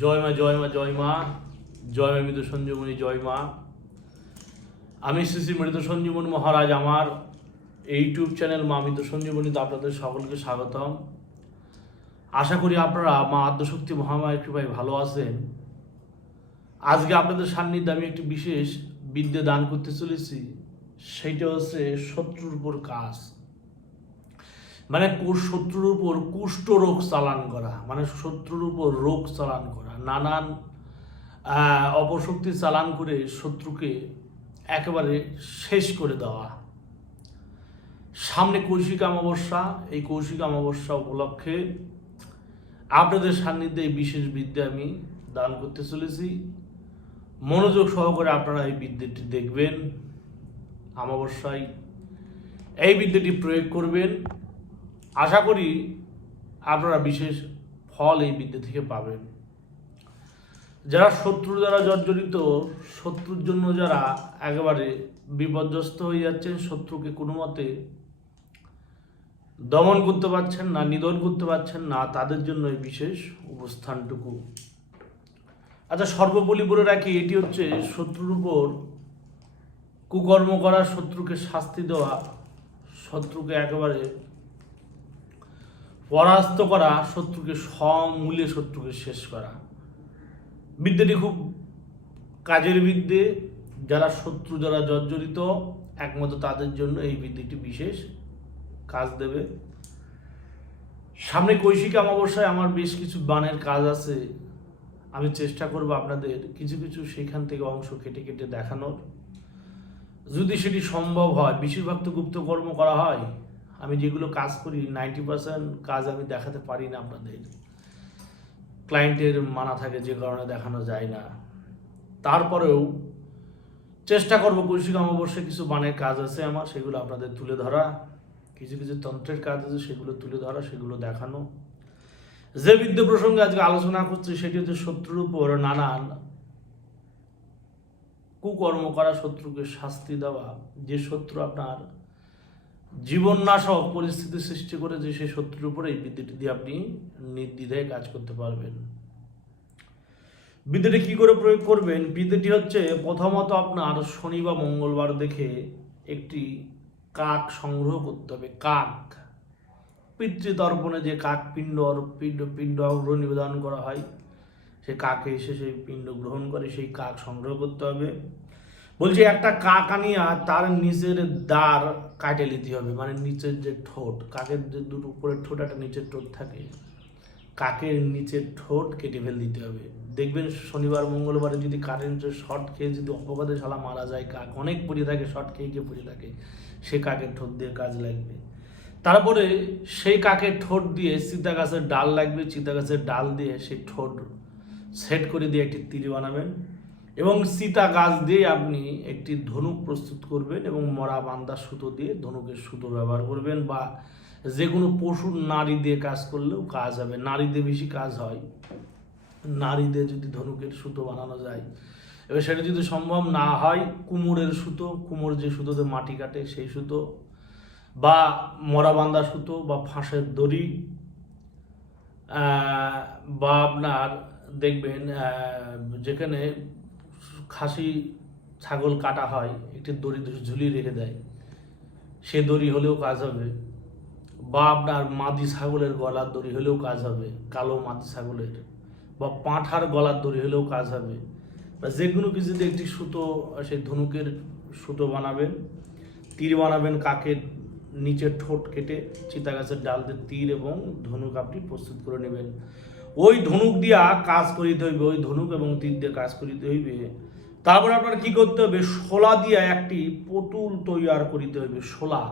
জয় মা জয় মা জয় মা জয় মা মৃত সঞ্জীবনী জয় মা। আমি শ্রী শ্রী মৃত সঞ্জীবনী মহারাজ আমার ইউটিউব চ্যানেল মা মৃত সঞ্জীবনীতে আপনাদের সকলকে স্বাগতম। আশা করি আপনারা মা আদ্যশক্তি মহামায়ের কৃপায় ভালো আছেন। আজকে আপনাদের সান্নিধ্যে আমি একটি বিশেষ বিদ্যা দান করতে চলেছি, সেইটা হচ্ছে শত্রুর উপর কাজ, মানে শত্রুর উপর কুষ্ঠ রোগ চালান করা, মানে শত্রুর উপর রোগ চালান করা, নানান অপশক্তি চালান করে শত্রুকে একেবারে শেষ করে দেওয়া। সামনে কৌশিক অমাবস্যা, এই কৌশিক অমাবস্যা উপলক্ষে আপনাদের সান্নিধ্যে এই বিশেষ বিদ্যা আমি দান করতে চলেছি। মনোযোগ সহকারে আপনারা এই বিদ্যাটি দেখবেন, অমাবস্যায় এই বিদ্যাটি প্রয়োগ করবেন। আশা করি আপনারা বিশেষ ফল এই বিদ্যা থেকে পাবেন। যারা শত্রু দ্বারা জর্জরিত, শত্রুর জন্য যারা একেবারে বিপর্যস্ত হয়ে যাচ্ছেন, শত্রুকে কোনো মতে দমন করতে পারছেন না, নিধন করতে পারছেন না, তাদের জন্য এই বিশেষ অবস্থানটুকু। আচ্ছা, সর্বোপরি বলে রাখি, এটি হচ্ছে শত্রুর উপর কুকর্ম করা, শত্রুকে শাস্তি দেওয়া, শত্রুকে একেবারে পরাস্ত করা, শত্রুকে সমূলে শত্রুকে শেষ করা। বিদ্যাটি খুব কাজের বিদ্যে। যারা শত্রু যারা জর্জরিত, একমাত্র তাদের জন্য এই বিদ্যাটি বিশেষ কাজ দেবে। সামনে কৌশিক অমাবস্যায় আমার বেশ কিছু বানের কাজ আছে, আমি চেষ্টা করব আপনাদের কিছু কিছু সেখান থেকে অংশ কেটে কেটে দেখানোর, যদি সেটি সম্ভব হয়। বেশিরভাগ তো গুপ্তকর্ম করা হয়, আমি যেগুলো কাজ করি 90% কাজ আমি দেখাতে পারি না আপনাদের, ক্লায়েন্টের মানা থাকে যে কারণে দেখানো যায় না। তারপরেও চেষ্টা করব কৌশিক অমাবস্যায় কিছু বানের কাজ আছে আমার, সেগুলো আপনাদের তুলে ধরা, কিছু কিছু তন্ত্রের কাজ আছে সেগুলো তুলে ধরা, সেগুলো দেখানো। যে বিদ্যা প্রসঙ্গে আজকে আলোচনা করছি সেটি হচ্ছে শত্রুর উপর নানান কুকর্ম করা, শত্রুকে শাস্তি দেওয়া। যে শত্রু আপনার জীবননাশক পরিস্থিতি সৃষ্টি করেছে, সেই শত্রুর উপরে এই বিদ্যাটি দিয়ে আপনি নির্দ্বিধায় কাজ করতে পারবেন। বিদ্যাটি কি করে প্রয়োগ করবেন? বিদ্যাটি হচ্ছে প্রথমত আপনার শনি বা মঙ্গলবার দেখে একটি কাক সংগ্রহ করতে হবে। কাক, পিতৃতর্পণে যে কাক পিণ্ড অগ্র নিবেদন করা হয়, সে কাকে এসে সেই পিণ্ড গ্রহণ করে, সেই কাক সংগ্রহ করতে হবে। বলছি, একটা কাক আনিয়া তার নিচের দ্বার কাটে নিতে হবে, মানে নিচের যে ঠোঁট, কাকের যে দুটো উপরের ঠোঁট একটা নিচের ঠোঁট থাকে, কাকের নিচের ঠোঁট কেটে ফেলে দিতে হবে। দেখবেন শনিবার মঙ্গলবারে যদি কারেন্টের শর্ট খেয়ে যদি অপঘাতে শালা মারা যায়, কাক অনেক পড়ে থাকে, শর্ট খেয়ে পড়ে থাকে, সে কাকের ঠোঁট দিয়ে কাজ লাগবে। তারপরে সেই কাকের ঠোঁট দিয়ে চিতা গাছের ডাল লাগবে, চিতা গাছের ডাল দিয়ে সেই ঠোঁট সেট করে দিয়ে একটি তীর বানাবেন, এবং চিতা গাছ দিয়ে আপনি একটি ধনুক প্রস্তুত করবেন, এবং মরা বান্দা সুতো দিয়ে ধনুকের সুতো ব্যবহার করবেন, বা যে কোনো পশুর নাড়ি দিয়ে কাজ করলেও কাজ হবে। নাড়ি দিয়ে বেশি কাজ হয়, নাড়ি দিয়ে যদি ধনুকের সুতো বানানো যায়। এবার সেটা যদি সম্ভব না হয়, কুমোরের সুতো, কুমোর যে সুতোতে মাটি কাটে সেই সুতো, বা মরা বান্দা সুতো, বা ফাঁসের দড়ি, বা আপনার দেখবেন যেখানে খাসি ছাগল কাটা হয়, একটি দড়ি ঝুলিয়ে রেখে দেয়, সে দড়ি হলেও কাজ হবে। বা আপনার মাদি ছাগলের গলার দড়ি হলেও কাজ হবে, কালো মাদি ছাগলের, বা পাঁঠার গলার দড়ি হলেও কাজ হবে। বা যে কোনো কিছুতে একটি সুতো, সেই ধনুকের সুতো বানাবেন, তীর বানাবেন, কাকের নিচের ঠোঁট কেটে চিতা গাছের ডাল দিয়ে তীর এবং ধনুক আপনি প্রস্তুত করে নেবেন। ওই ধনুক দিয়া কাজ করিতে হইবে, ওই ধনুক এবং তীর দিয়ে কাজ করিতে হইবে। তারপর আপনার কি করতে হবে? শোলা দিয়ে একটি পুতুল তৈয়ার করিতে হইবে। শোলা,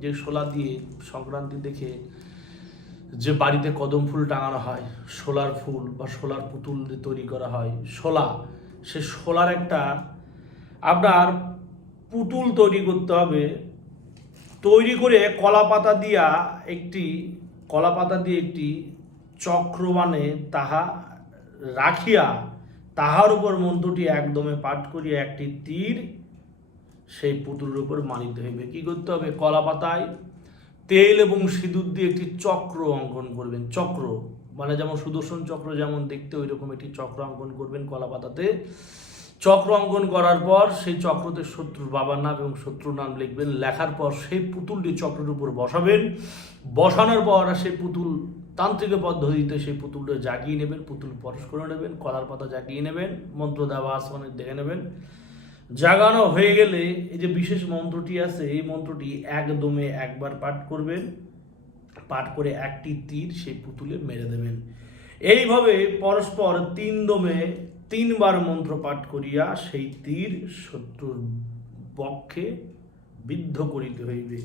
যে শোলা দিয়ে সংক্রান্তি দেখে যে বাড়িতে কদম ফুল টাঙানো হয়, শোলার ফুল বা শোলার পুতুল দিয়ে তৈরি করা হয় শোলা, সে শোলার একটা আপনার পুতুল তৈরি করতে হবে। তৈরি করে কলাপাতা দিয়ে একটি চক্র বানে তাহা রাখিয়া, তাহার উপর মন্ত্রটি একদমে পাঠ করিয়া একটি তীর সেই পুতুলের উপর মারিতে হইবে। কি করতে হবে? কলাপাতায় তেল এবং সিঁদুর দিয়ে একটি চক্র অঙ্কন করবেন। চক্র মানে যেমন সুদর্শন চক্র যেমন দেখতে ওই রকম একটি চক্র অঙ্কন করবেন কলা পাতাতে। চক্র অঙ্কন করার পর সেই চক্রতে শত্রুর বাবার নাম এবং শত্রুর নাম লিখবেন। লেখার পর সেই পুতুলটি চক্রের উপর বসাবেন। বসানোর পর সেই পুতুল তান্ত্রিক পদ্ধতিতে সেই পুতুলটা জাগিয়ে নেবেন, পুতুল পরশ করে নেবেন, কলার পাতা জাগিয়ে নেবেন, মন্ত্র দেওয়া আসমানে দেখে নেবেন। জাগানো হয়ে গেলে এই যে বিশেষ মন্ত্রটি আছে এই মন্ত্রটি একদমে একবার পাঠ করবেন। পাঠ করে একটি তীর সেই পুতুলে মেরে দেবেন। এইভাবে পরস্পর 3 দমে 3 বার মন্ত্র পাঠ করিয়া সেই তীর শত্রুর বক্ষে বিদ্ধ করিতে হইবে।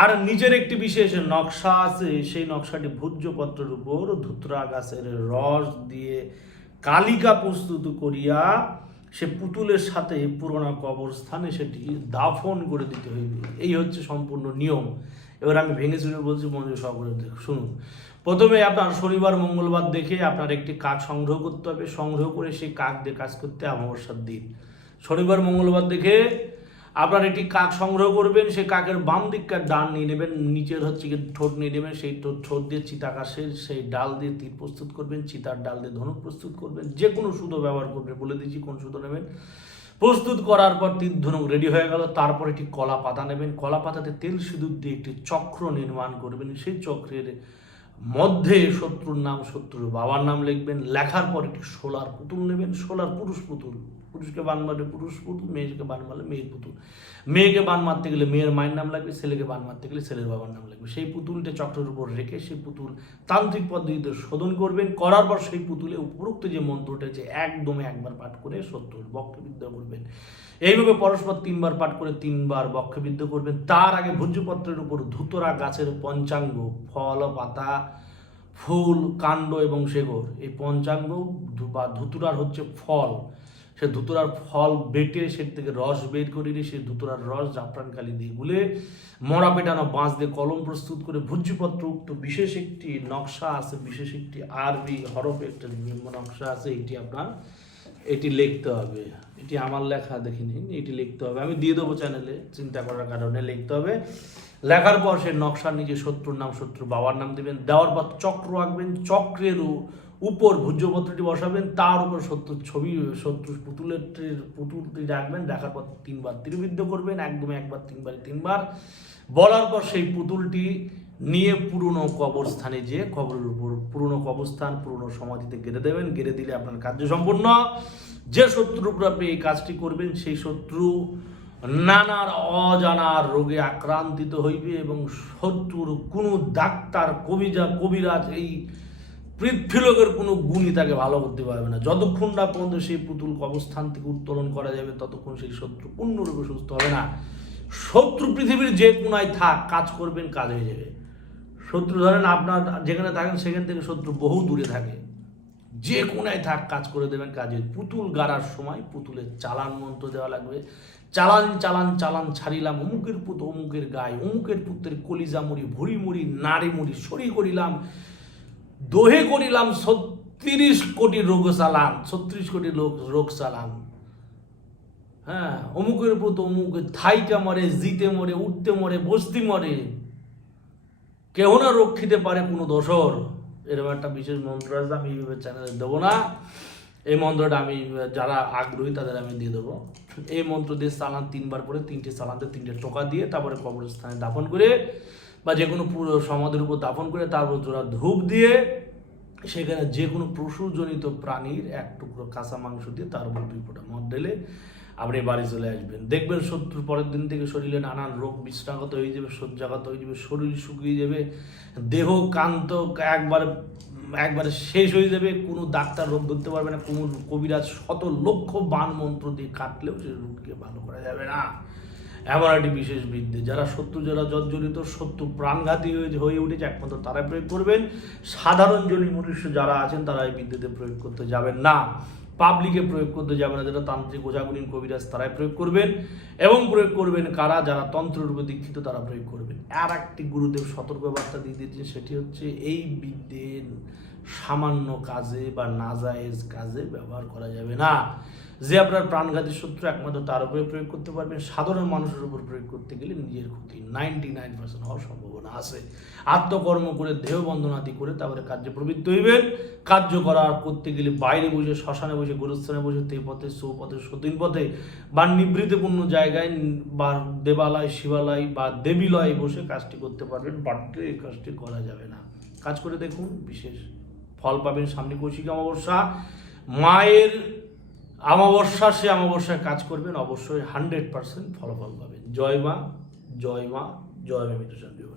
আর নিজের একটি বিশেষ নকশা আছে, সেই নকশাটি ভূর্জপত্রের উপর ধুতরা গাছের রস দিয়ে কালিকা প্রস্তুত করিয়া সে পুতুলের সাথে পুরোনো কবরস্থানে সেটি দাফন করে দিতে হইবে। এই হচ্ছে সম্পূর্ণ নিয়ম। এবার আমি ভেঙে চুরে বলছি, মনোযোগ সহকারে শুনুন। প্রথমে আপনার শনিবার মঙ্গলবার দেখে আপনার একটি কাক সংগ্রহ করতে হবে। সংগ্রহ করে সেই কাক দিয়ে কাজ করতে অমাবস্যার দিন। শনিবার মঙ্গলবার দেখে আপনার একটি কাক সংগ্রহ করবেন। সেই কাকের বাম দিককার ডান নিয়ে নেবেন, নিচের হচ্ছে কি ঠোঁট নিয়ে নেবেন। সেই ঠোঁট দিয়ে চিতাকাশের সেই ডাল দিয়ে তীর প্রস্তুত করবেন, চিতার ডাল দিয়ে ধনুক প্রস্তুত করবেন। যে কোনো সুতো ব্যবহার করবেন, বলে দিচ্ছি কোন সুতো নেবেন। প্রস্তুত করার পর তীর ধনুক রেডি হয়ে গেল। তারপর একটি কলা পাতা নেবেন, কলা পাতাতে তেল সিঁদুর দিয়ে একটি চক্র নির্মাণ করবেন। সেই চক্রের মধ্যে শত্রুর নাম, শত্রুর বাবার নাম লিখবেন। লেখার পর একটি সোলার পুতুল নেবেন, সোলার পুরুষ পুতুল। পুরুষকে বান মারলে পুরুষ পুতুল, মেয়েকে বান মারলে মেয়ের পুতুল। মেয়েকে বান মারতে গেলে মেয়ের মায়ের নাম লাগবে, ছেলেকে বান মারতে গেলে ছেলের বাবার নাম লাগবে। সেই পুতুলটা চক্রের উপর রেখে সেই পুতুল তান্ত্রিক পদ্ধতিতে শোধন করবেন। করার পর সেই পুতুলে উপরোক্ত যে মন্ত্রটা যে একদমে একবার পাঠ করে শত্রুর বক্ষবিদ্ধ করবেন। এইভাবে পরস্পর 3 বার পাঠ করে 3 বার বক্ষবিদ্ধ করবেন। তার আগে ভূর্জপত্রের উপর ধুতরা গাছের পঞ্চাঙ্গ, ফল, পাতা, ফুল, কাণ্ড এবং শেকড়, এই পঞ্চাঙ্গ বা ধুতুরার হচ্ছে ফল, সে ধুতুরার ফল বেটে সে থেকে রস বের করিয়ে সেই ধুতুরার রস জাফরান কালি দিয়ে গুলে মরা পেটানো বাঁশ দিয়ে কলম প্রস্তুত করে ভূর্জপত্র উক্ত বিশেষ একটি নকশা আছে, বিশেষ একটি আরবি হরফে একটা নকশা আছে, এটি লিখতে হবে। এটি আমার লেখা দেখিনি, এটি লিখতে হবে, আমি দিয়ে দেবো চ্যানেলে, চিন্তা করার কারণে লিখতে হবে। লেখার পর সে নকশার নিচে শত্রুর নাম, শত্রুর বাবার নাম দেবেন। দেওয়ার পর চক্র আঁকবেন, চক্রের উপর ভূর্জপত্রটি বসাবেন, তার উপর শত্রুর ছবি, শত্রুর পুতুলটি রাখবেন। রাখার পর 3 বার তীরবিদ্ধ করবেন, একদম একবার 3 বার বলার পর সেই পুতুলটি নিয়ে পুরনো কবরস্থানে যেয়ে কবরের উপর পুরনো কবরস্থান, পুরনো সমাধিতে গেড়ে দেবেন। গেড়ে দিলে আপনার কার্য সম্পূর্ণ। যে শত্রুর উপর আপনি এই কাজটি করবেন সেই শত্রু নানার অজানার রোগে আক্রান্তিত হইবে এবং শত্রুর কোনো ডাক্তার, কবিরাজ এই পৃথ্বীলোকের কোনো গুণই তাকে ভালো করতে পারবে না। যতক্ষণ না পর্যন্ত সেই পুতুল কবরস্থান থেকে উত্তোলন করা যাবে ততক্ষণ সেই শত্রু পূর্ণরূপে সুস্থ হবে না। শত্রু পৃথিবীর যে কোনায় থাক, কাজ করবেন, কাজ হয়ে যাবে। শত্রু ধরেন আপনার যেখানে থাকেন সেখান থেকে শত্রু বহু দূরে থাকে, যে কোনায় থাক কাজ করে দেবেন, কাজে। পুতুল গাড়ার সময় পুতুলের চালান মন্ত্র দেওয়া লাগবে। চালান চালান চালান ছাড়িলাম, অমুকের পুত অমুকের গায়ে, অমুকের পুত্রের কলিজা মুড়ি, ভুড়ি মুড়ি, নাড়ি মুড়ি, সরি করিলাম, দোহে করিলাম 36 কোটি রোগ চালান, 36 কোটি রোগ চালান। হ্যাঁ, অমুকের পুত অমুকের থাইতে মরে, জিতে মরে, উঠতে মরে, বসতে মরে, কেহ না রক্ষিতে পারে কোনো দোসর। এরকম একটা বিশেষ মন্ত্র আছে, আমি এইভাবে চ্যানেলে দেবো না। এই মন্ত্রটা আমি যারা আগ্রহী তাদের আমি দিয়ে দেবো। এই মন্ত্র দিয়ে চালান 3 বার করে 3টে চালানতে 3টে টোকা দিয়ে তারপরে কবরস্থানে দাফন করে বা যে কোনো পুরো সমাধির উপর দাফন করে তারপর জোড়া ধূপ দিয়ে সেখানে যে কোনো পশুজনিত প্রাণীর 1 টুকরো কাঁচা মাংস দিয়ে তার উপর 2 ফোঁটা মদ ঢেলে আপনি বাড়ি চলে আসবেন। দেখবেন শত্রুর পরের দিন থেকে শরীরে নানান রোগ বিশ্রাগত হয়ে যাবে, শয্যাগত হয়ে যাবে, শরীর শুকিয়ে যাবে, দেহ কান্ত একবারে শেষ হয়ে যাবে। কোনো ডাক্তার রোগ ধরতে পারবে না, কোনো কবিরাজ 100 লক্ষ বান মন্ত্র দিয়ে কাটলেও সে রোগকে ভালো করা যাবে না। এমন একটি বিশেষ বিদ্যে যারা জর্জরিত, শত্রু প্রাণঘাতী হয়ে উঠেছে, একমাত্র তারাই প্রয়োগ করবেন। সাধারণ জনী মনুষ্য যারা আছেন তারা এই বিদ্যেতে প্রয়োগ করতে যাবেন না, পাবলিকে প্রয়োগ করতে যাবে না। যারা তান্ত্রিক, ওঝাগুনিন, কবিরাজ তারাই প্রয়োগ করবেন। এবং প্রয়োগ করবেন কারা? যারা তন্ত্ররূপে দীক্ষিত তারা প্রয়োগ করবেন। আর একটি গুরুদেব সতর্কবার্তা দিয়ে দিয়েছেন, সেটি হচ্ছে এই বিদ্যে সামান্য কাজে বা নাজায়েজ কাজে ব্যবহার করা যাবে না। যে আপনার প্রাণঘাতী শত্রু একমাত্র তার উপরে প্রয়োগ করতে পারবেন। সাধারণ মানুষের উপর প্রয়োগ করতে গেলে নিজের ক্ষতি 99% হওয়ার সম্ভাবনা আছে। আত্মকর্ম করে দেহ বন্ধনাদি করে তারপরে কার্যে প্রবৃত্ত হইবেন। কার্য করার করতে গেলে বাইরে বসে, শ্মশানে বসে, গোরস্থানে বসে, তে পথে, সৌপথে, সতীন পথে বা নিবৃত্তিপূর্ণ জায়গায় বা দেবালয়, শিবালয় বা দেবীলয়ে বসে কাজটি করতে পারবেন। বাড়িতে এই কাজটি করা যাবে না। কাজ করে দেখুন, বিশেষ ফল পাবেন। সামনে কৌশিক অমাবস্যা, মায়ের অমাবস্যা, সে অমাবস্যায় কাজ করবেন, অবশ্যই 100% ফলাফল পাবেন। জয় মা, জয় মা, জয় মা মৃত্যুঞ্জয়।